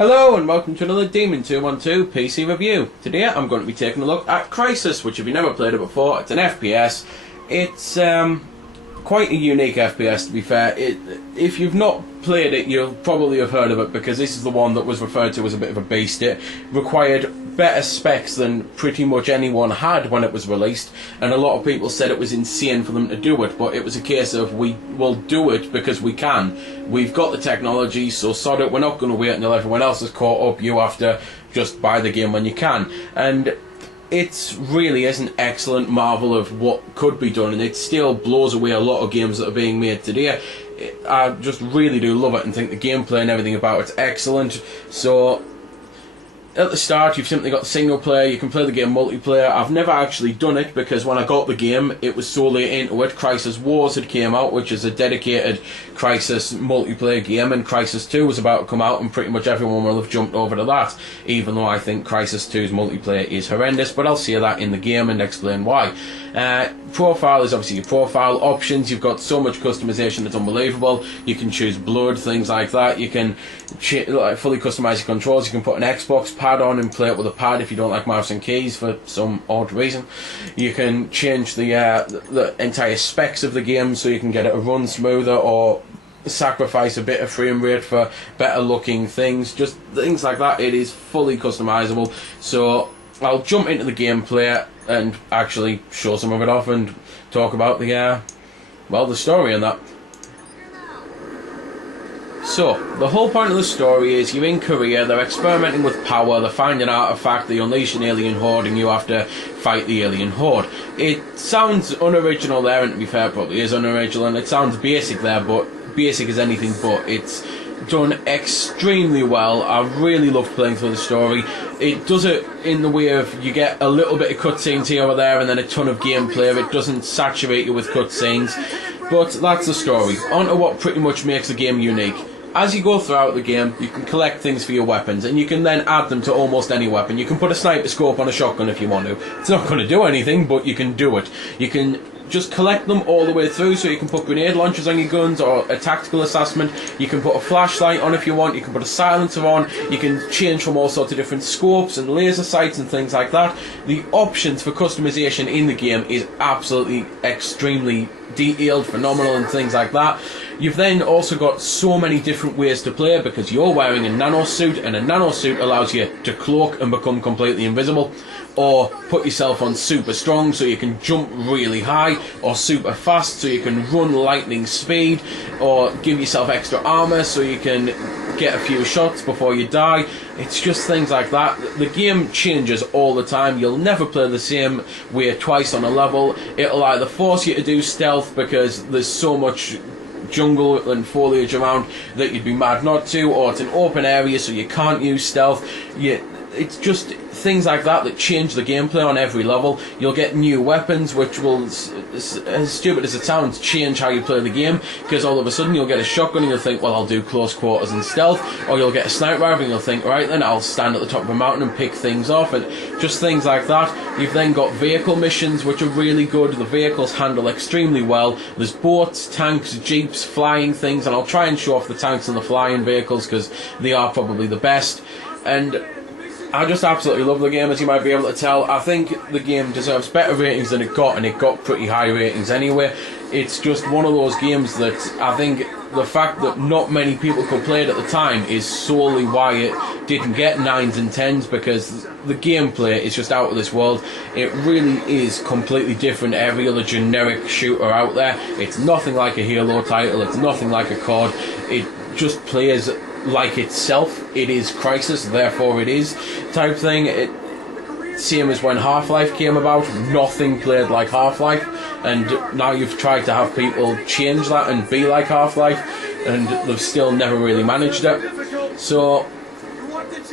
Hello and welcome to another Demon 212 PC review. Today I'm going to be taking a look at Crysis, which if you've never played it before, it's an FPS. It's quite a unique FPS, to be fair. If you've not played it, you'll probably have heard of it because this is the one that was referred to as a bit of a beast. It required better specs than pretty much anyone had when it was released, and a lot of people said it was insane for them to do it, but it was a case of we will do it because we can. We've got the technology, so sod it. We're not going to wait until everyone else has caught up. You have to just buy the game when you can. And it really is an excellent marvel of what could be done, and it still blows away a lot of games that are being made today. I just really do love it and think the gameplay and everything about it's excellent. So at the start you've simply got single player. You can play the game multiplayer. I've never actually done it because when I got the game it was so late into it. Crysis Wars had came out, which is a dedicated Crysis multiplayer game, and Crysis 2 was about to come out, and pretty much everyone will have jumped over to that, even though I think Crysis 2's multiplayer is horrendous, but I'll say that in the game and explain why. Profile is obviously your profile. Options, you've got so much customization that's unbelievable. You can choose blood, things like that. You can fully customize your controls. You can put an Xbox pad on and play it with a pad if you don't like mouse and keys for some odd reason. You can change the entire specs of the game so you can get it to run smoother, or sacrifice a bit of frame rate for better looking things, just things like that. It is fully customizable. So I'll jump into the gameplay and actually show some of it off and talk about the story and that. So, the whole point of the story is you're in Korea, they're experimenting with power, they're finding an artifact, they unleash an alien horde, and you have to fight the alien horde. It sounds unoriginal there, and to be fair, it probably is unoriginal, and it sounds basic there, but basic as anything but. It's done extremely well. I really loved playing through the story. It does it in the way of you get a little bit of cutscenes here or there and then a ton of gameplay. It doesn't saturate you with cutscenes, but that's the story. On to what pretty much makes the game unique. As you go throughout the game, you can collect things for your weapons, and you can then add them to almost any weapon. You can put a sniper scope on a shotgun if you want to. It's not going to do anything, but you can do it. You can just collect them all the way through, so you can put grenade launchers on your guns, or a tactical assessment. You can put a flashlight on if you want. You can put a silencer on. You can change from all sorts of different scopes and laser sights and things like that. The options for customization in the game is absolutely extremely detailed, phenomenal, and things like that. You've then also got so many different ways to play because you're wearing a nanosuit, and a nanosuit allows you to cloak and become completely invisible, or put yourself on super strong so you can jump really high, or super fast so you can run lightning speed, or give yourself extra armor so you can get a few shots before you die. It's just things like that. The game changes all the time. You'll never play the same way twice on a level. It'll either force you to do stealth because there's so much jungle and foliage around that you'd be mad not to, or it's an open area so you can't use stealth. It's just things like that that change the gameplay on every level. You'll get new weapons which will, as stupid as it sounds, change how you play the game, because all of a sudden you'll get a shotgun and you'll think, well, I'll do close quarters and stealth, or you'll get a sniper rifle and you'll think, right then, I'll stand at the top of a mountain and pick things off, and just things like that. You've then got vehicle missions which are really good. The vehicles handle extremely well. There's boats, tanks, jeeps, flying things, and I'll try and show off the tanks and the flying vehicles because they are probably the best. And I just absolutely love the game, as you might be able to tell. I think the game deserves better ratings than it got, and it got pretty high ratings anyway. It's just one of those games that I think the fact that not many people could play it at the time is solely why it didn't get 9s and 10s, because the gameplay is just out of this world. It really is completely different to every other generic shooter out there. It's nothing like a Halo title, it's nothing like a COD. It just plays like itself. It is Crysis, therefore it is type thing. Same as when Half-Life came about, nothing played like Half-Life, and now you've tried to have people change that and be like Half-Life, and they've still never really managed it. So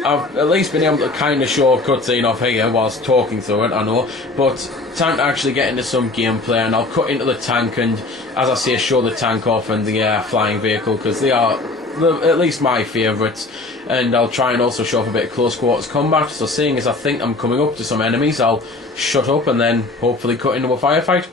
I've at least been able to kind of show a cutscene off here whilst talking through it, I know, but time to actually get into some gameplay, and I'll cut into the tank and, as I say, show the tank off and the flying vehicle, because they are at least my favourites, and I'll try and also show off a bit of close quarters combat. So seeing as I think I'm coming up to some enemies, I'll shut up and then hopefully cut into a firefight.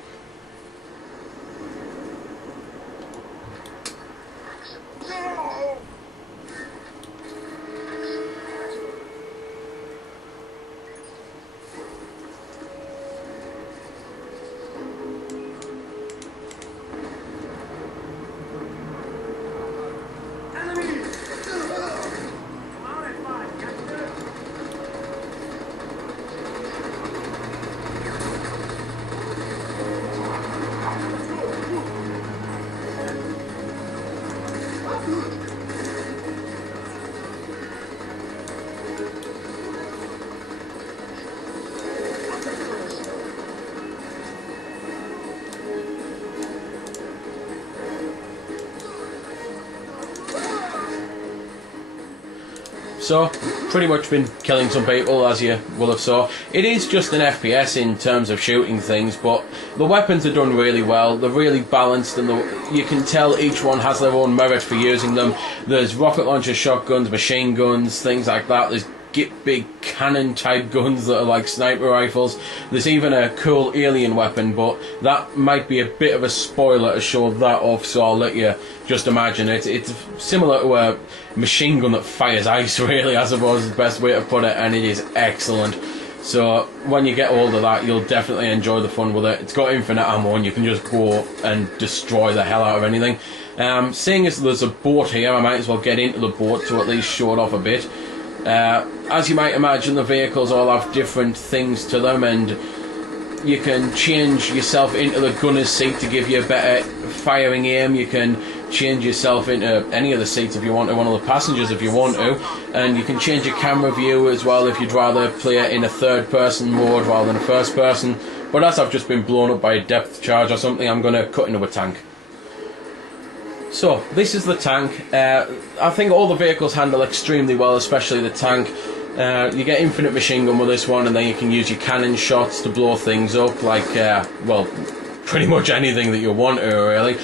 So, pretty much been killing some people, as you will have saw. It is just an FPS in terms of shooting things, but the weapons are done really well. They're really balanced, and you can tell each one has their own merit for using them. There's rocket launchers, shotguns, machine guns, things like that. There's big cannon type guns that are like sniper rifles. There's even a cool alien weapon, but that might be a bit of a spoiler to show that off, so I'll let you just imagine it. It's similar to a machine gun that fires ice, really, I suppose is the best way to put it, and it is excellent. So when you get hold of that, you'll definitely enjoy the fun with it. It's got infinite ammo and you can just go and destroy the hell out of anything. Seeing as there's a boat here, I might as well get into the boat to at least show it off a bit. As you might imagine, the vehicles all have different things to them, and you can change yourself into the gunner's seat to give you a better firing aim. You can change yourself into any of the seats if you want to, one of the passengers if you want to, and you can change your camera view as well if you'd rather play it in a third person mode rather than a first person. But as I've just been blown up by a depth charge or something, I'm going to cut into a tank. So, this is the tank. I think all the vehicles handle extremely well, especially the tank. You get infinite machine gun with this one, and then you can use your cannon shots to blow things up, like, well, pretty much anything that you want to, really.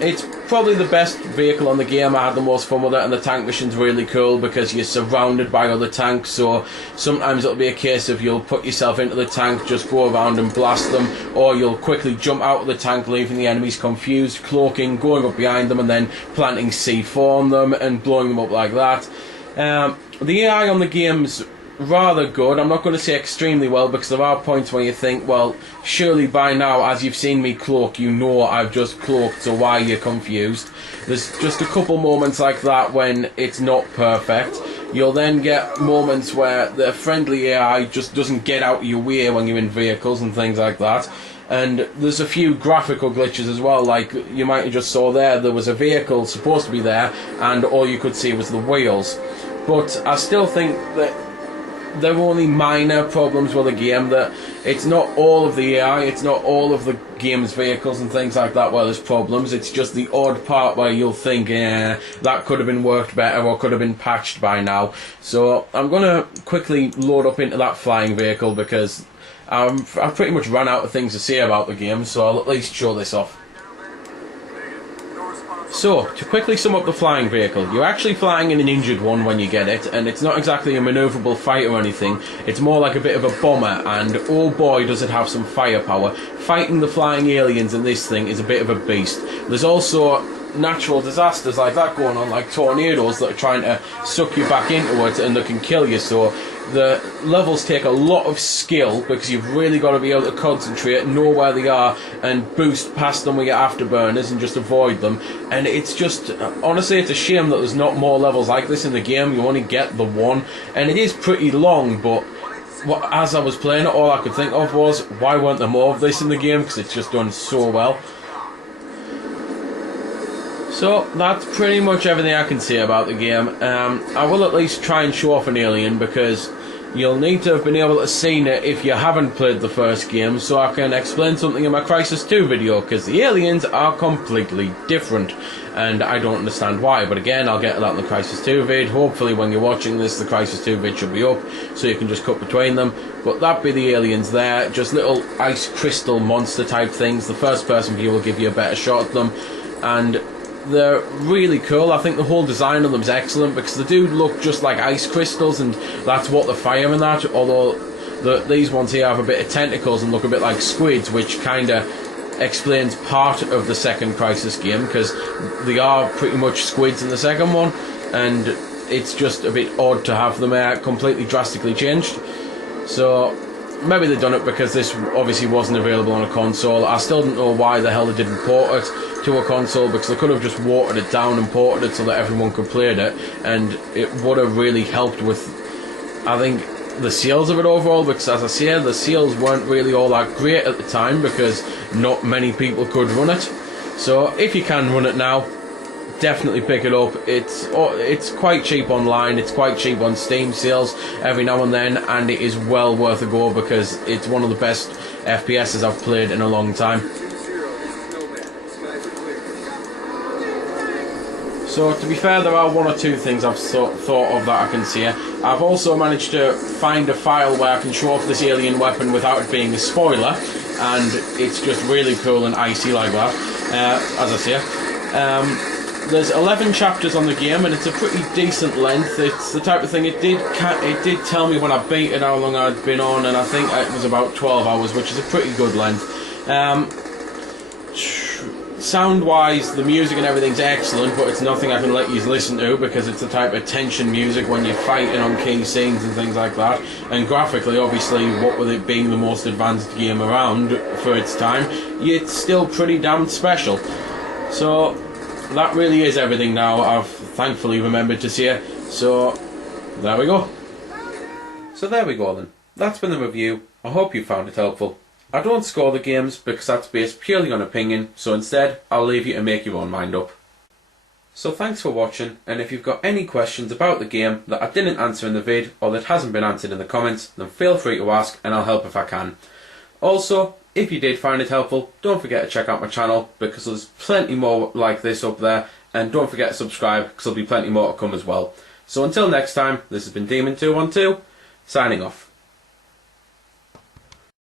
It's probably the best vehicle on the game. I had the most fun with it, and the tank mission's really cool because you're surrounded by other tanks, so sometimes it'll be a case of you'll put yourself into the tank, just go around and blast them, or you'll quickly jump out of the tank, leaving the enemies confused, cloaking, going up behind them, and then planting C4 on them and blowing them up like that. The AI on the game's rather good. I'm not going to say extremely well, because there are points where you think, well, surely by now, as you've seen me cloak, you know I've just cloaked, so why are you confused? There's just a couple moments like that when it's not perfect. You'll then get moments where the friendly AI just doesn't get out of your way when you're in vehicles and things like that. And there's a few graphical glitches as well, like you might have just saw there was a vehicle supposed to be there, and all you could see was the wheels. But I still think that there are only minor problems with the game, that it's not all of the AI, it's not all of the game's vehicles and things like that where there's problems. It's just the odd part where you'll think, that could have been worked better or could have been patched by now. So I'm going to quickly load up into that flying vehicle because I've pretty much run out of things to say about the game, so I'll at least show this off. So, to quickly sum up the flying vehicle, you're actually flying in an injured one when you get it, and it's not exactly a manoeuvrable fighter or anything. It's more like a bit of a bomber, and oh boy does it have some firepower. Fighting the flying aliens in this thing is a bit of a beast. There's also natural disasters like that going on, like tornadoes that are trying to suck you back into it and that can kill you, so the levels take a lot of skill because you've really got to be able to concentrate, know where they are, and boost past them with your afterburners and just avoid them. And it's just, honestly, it's a shame that there's not more levels like this in the game. You only get the one, and it is pretty long, but as I was playing it, all I could think of was, why weren't there more of this in the game? Because it's just done so well. So, that's pretty much everything I can say about the game. I will at least try and show off an alien, because you'll need to have been able to see it if you haven't played the first game, so I can explain something in my Crysis 2 video, because the aliens are completely different, and I don't understand why. But again, I'll get to that in the Crysis 2 vid. Hopefully when you're watching this, the Crysis 2 vid should be up, so you can just cut between them. But that be the aliens there, just little ice crystal monster type things. The first person view will give you a better shot at them, and they're really cool. I think the whole design of them's excellent because they do look just like ice crystals, and that's what they're firing at, although these ones here have a bit of tentacles and look a bit like squids, which kind of explains part of the second Crysis game, because they are pretty much squids in the second one, and it's just a bit odd to have them completely drastically changed. So maybe they've done it because this obviously wasn't available on a console. I still don't know why the hell they didn't port it to a console, because they could have just watered it down and ported it so that everyone could play it, and it would have really helped with, I think, the sales of it overall, because as I say, the sales weren't really all that great at the time because not many people could run it. So if you can run it now, definitely pick it up. It's quite cheap online, it's quite cheap on Steam sales every now and then, and it is well worth a go because it's one of the best FPSs I've played in a So to be fair, there are one or two things I've thought of that I can see. I've also managed to find a file where I can show off this alien weapon without it being a spoiler, and it's just really cool and icy like that, as I say. There's 11 chapters on the game, and it's a pretty decent length. It's the type of thing, it did tell me when I beat it how long I'd been on, and I think it was about 12 hours, which is a pretty good length. Sound-wise, the music and everything's excellent, but it's nothing I can let you listen to because it's the type of tension music when you're fighting on key scenes and things like that. And graphically, obviously, what with it being the most advanced game around for its time, it's still pretty damn special. So that really is everything now. I've thankfully remembered to see it. So there we go. So there we go then. That's been the review. I hope you found it helpful. I don't score the games because that's based purely on opinion, so instead I'll leave you to make your own mind up. So thanks for watching, and if you've got any questions about the game that I didn't answer in the vid or that hasn't been answered in the comments, then feel free to ask and I'll help if I can. Also, if you did find it helpful, don't forget to check out my channel because there's plenty more like this up there, and don't forget to subscribe because there'll be plenty more to come as well. So until next time, this has been Demon212, signing off.